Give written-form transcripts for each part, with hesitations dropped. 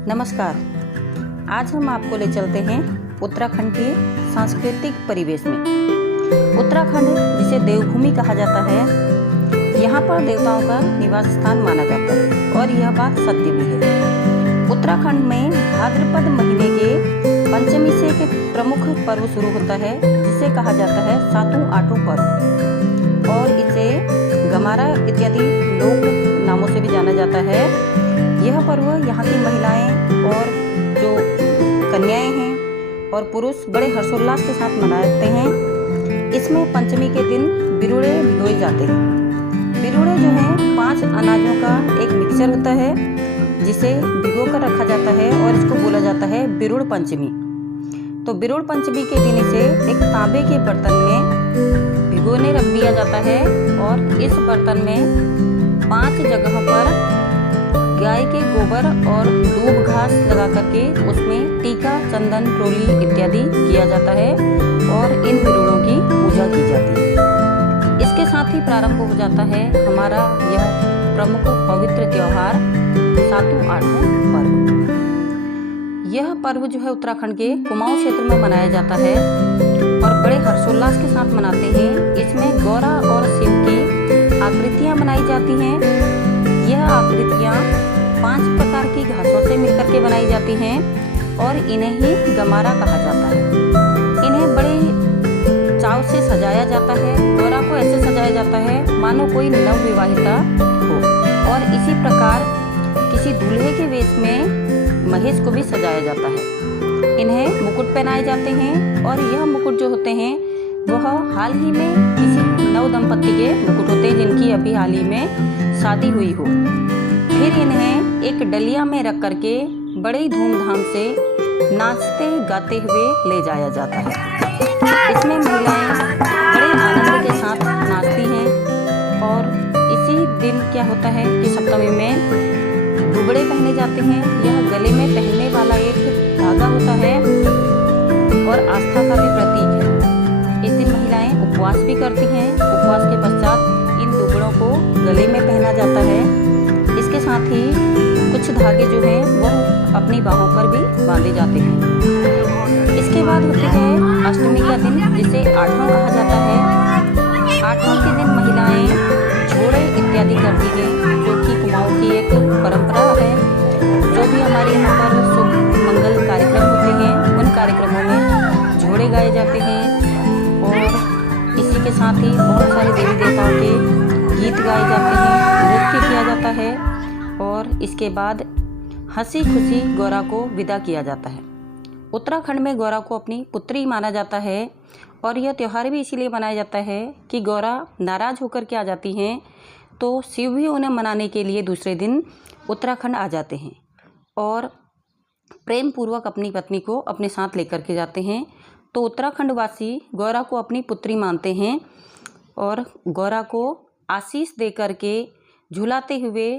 नमस्कार। आज हम आपको ले चलते हैं उत्तराखंड के सांस्कृतिक परिवेश में। उत्तराखंड जिसे देवभूमि कहा जाता है, यहाँ पर देवताओं का निवास स्थान माना जाता है और यह बात सत्य भी है। उत्तराखंड में भाद्रपद महीने के पंचमी से एक प्रमुख पर्व शुरू होता है जिसे कहा जाता है सातों आठों पर्व, और इसे गमारा इत्यादि लोक नामों से भी जाना जाता है। यह पर्व यहाँ की महिलाएं और जो कन्याएं हैं और पुरुष बड़े हर्षोल्लास के साथ मनाते हैं। इसमें पंचमी के दिन बिरुड़े भिगोए जाते हैं। बिरुड़े जो हैं 5 अनाजों का एक मिक्सचर होता है जिसे भिगो कर रखा जाता है और इसको बोला जाता है बिरुड़ पंचमी। तो बिरुड़ पंचमी के दिन इसे एक तांबे के बर्तन में भिगोने रख दिया जाता है और इस बर्तन में 5 जगहों पर गाय के गोबर और दूब घास लगा करके उसमें टीका, चंदन, रोली इत्यादि किया जाता है और इन बिरुड़ों की पूजा की जाती है। इसके साथ ही प्रारंभ हो जाता है हमारा यह प्रमुख पवित्र त्योहार सातों आठों पर्व। यह पर्व जो है उत्तराखंड के कुमाऊं क्षेत्र में मनाया जाता है और बड़े हर्षोल्लास के साथ मनाते हैं। इसमें गौरा और शिव की आकृतियाँ बनाई जाती हैं। यह आकृतियाँ 5 प्रकार की घासों से मिलकर के बनाई जाती हैं और इन्हें ही गमारा कहा जाता है। इन्हें बड़े चाव से सजाया जाता है। गौरा को ऐसे सजाया जाता है मानो कोई नवविवाहिता हो, और इसी प्रकार किसी दूल्हे के वेश में महेश को भी सजाया जाता है। इन्हें मुकुट पहनाए जाते हैं और यह मुकुट जो होते हैं वह हाल ही में किसी नव दंपत्ति के मुकुट होते हैं जिनकी अभी हाल ही में शादी हुई हो। फिर इन्हें एक डलिया में रख करके बड़े धूमधाम से नाचते गाते हुए ले जाया जाता है। इसमें महिलाएं बड़े आनंद के साथ नाचती हैं और इसी दिन क्या होता है कि सप्तमी में दुबड़े पहने जाते हैं। यह गले में पहनने वाला एक धागा होता है और आस्था का भी प्रतीक है। इस दिन महिलाएं उपवास भी करती हैं। उपवास के पश्चात इन दुबड़ों को गले में पहना जाता है। इसके साथ ही कुछ धागे जो हैं वह अपनी बाहों पर भी बांधे जाते हैं। इसके बाद होती है अष्टमी का दिन जिसे आठवां कहा जाता है। आठवां के दिन महिलाएं झोड़े इत्यादि करती हैं जो कि कुमाऊं की एक परंपरा है। जो भी हमारे यहाँ पर शुभ मंगल कार्यक्रम होते हैं उन कार्यक्रमों में झोड़े गाए जाते हैं और इसी के साथ ही बहुत सारे देवी देवताओं के गीत गाए जाते हैं, नृत्य किया जाता है और इसके बाद हंसी खुशी गौरा को विदा किया जाता है। उत्तराखंड में गौरा को अपनी पुत्री माना जाता है और यह त्यौहार भी इसीलिए मनाया जाता है कि गौरा नाराज होकर के आ जाती हैं तो शिव भी उन्हें मनाने के लिए दूसरे दिन उत्तराखंड आ जाते हैं और प्रेम पूर्वक अपनी पत्नी को अपने साथ लेकर के जाते हैं। तो उत्तराखंड वासी गौरा को अपनी पुत्री मानते हैं और गौरा को आशीष दे करके झुलाते हुए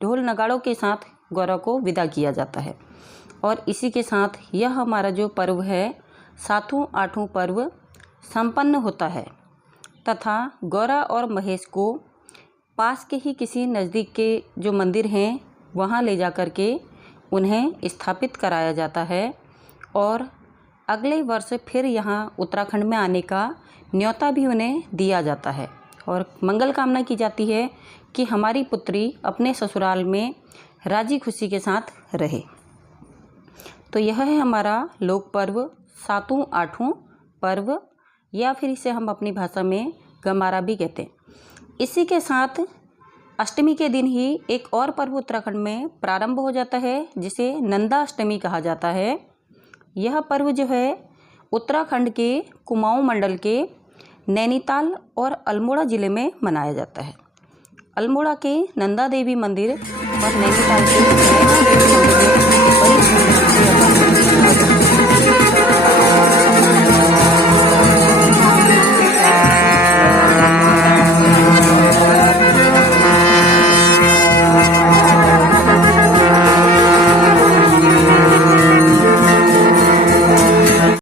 ढोल नगाड़ों के साथ गौरा को विदा किया जाता है। और इसी के साथ यह हमारा जो पर्व है सातों आठों पर्व संपन्न होता है तथा गौरा और महेश को पास के ही किसी नज़दीक के जो मंदिर हैं वहाँ ले जा कर के उन्हें स्थापित कराया जाता है और अगले वर्ष फिर यहाँ उत्तराखंड में आने का न्योता भी उन्हें दिया जाता है और मंगल कामना की जाती है कि हमारी पुत्री अपने ससुराल में राजी खुशी के साथ रहे। तो यह है हमारा लोक पर्व सातों आठों पर्व, या फिर इसे हम अपनी भाषा में गमारा भी कहते हैं। इसी के साथ अष्टमी के दिन ही एक और पर्व उत्तराखंड में प्रारंभ हो जाता है जिसे नंदा अष्टमी कहा जाता है। यह पर्व जो है उत्तराखंड के कुमाऊं मंडल के नैनीताल और अल्मोड़ा ज़िले में मनाया जाता है। अल्मोड़ा के नंदा देवी मंदिर और नैनीताल के नैना देवी मंदिर में बड़ी